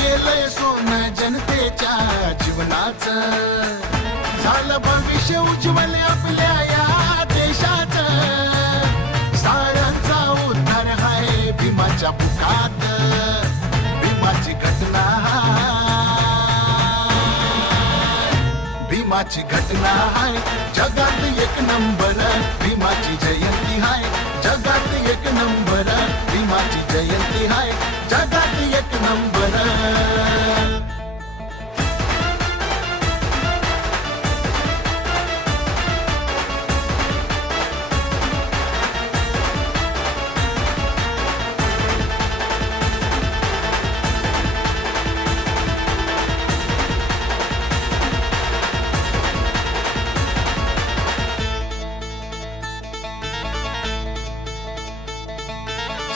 केलंय सोनं जनतेच्या जीवनाचं, झालं भविष्य उज्ज्वल आपल्या या देशाचं, साऱ्यांचा उद्धार हाय भीमाच्या बुकात, भीमाची घटना, भीमाची घटना हाय जगात एक नंबर, भीमाची जयंती हाय जगात एक नंबर, भीमाची जयंती हाय जगात एक नंबर.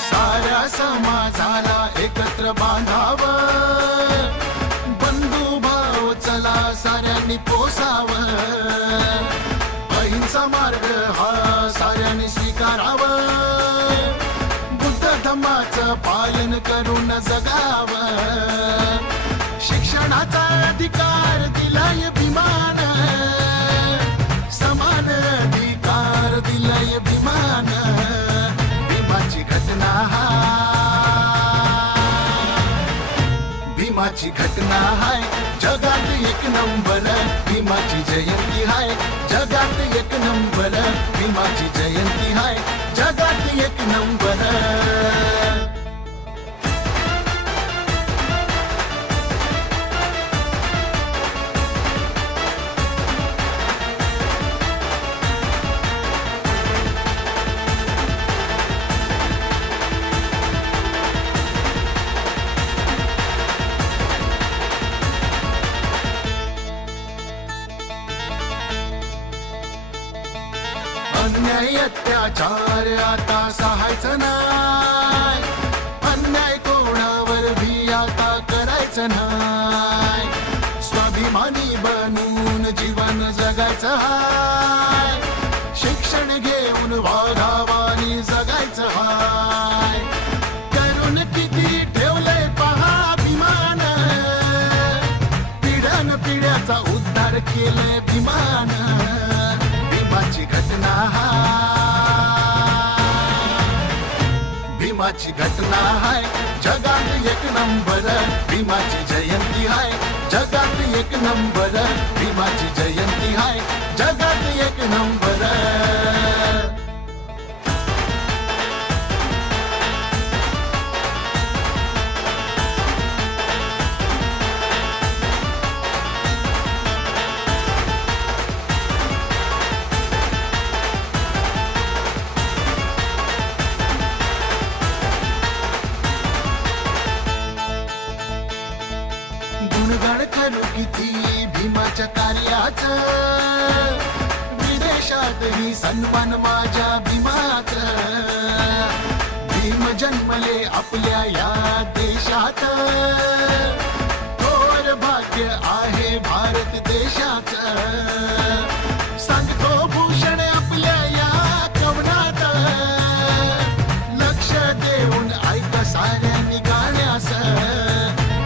साऱ्या समाजाला एकत्र बांधावं, बंधू भाव चला साऱ्यांनी पोसावं, अहिंसा मार्ग हा साऱ्यांनी स्वीकारावं, बुद्ध धम्माचं पालन करून जगावं, शिक्षणाचा अधिकार दिलाय भीमान, समान अधिकार दिलाय भीमान, भीमाची घटना, भीमाची घटना हाय जगात एक नंबर, भीमाची जयंती हाय जगात एक नंबर, भीमाची जयंती हाय जगात एक नंबर. अन्याय अत्याचार आता सहायचं नाय, अन्याय कोणावर भी आता करायचं नाय, स्वाभिमानी बनून जीवन जगायचं हाय, शिक्षण घेऊन वाघावानी जगायचं हाय, करून किती ठेवलंय पहा भीमान, पिढ्यान पिढ्याचा उद्धार केलंय भीमान, भीमाची घटना, भीमाची घटना हाय जगात एक नंबर, भीमाची जयंती हाय जगात एक नंबर, भीमाची जयंती हाय जगात एक नंबर. गुणगान करू किती भीमाच्या कार्याचं, विदेशातही सन्मान माझ्या भीमाचं, भीम जन्मले आपल्या या देशात, थोर भाग्य आहे भारत देशाचं, सांगतो भूषण आपल्या या कवनात, लक्ष देऊन ऐका साऱ्यांनी गाण्यास,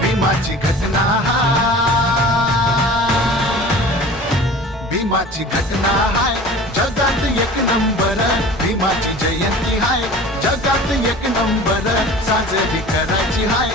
भीमाची घटना, भीमाची घटना हाय जगात एक नंबर, भीमाची जयंती हाय जगात एक नंबर, साजरी करायची हाय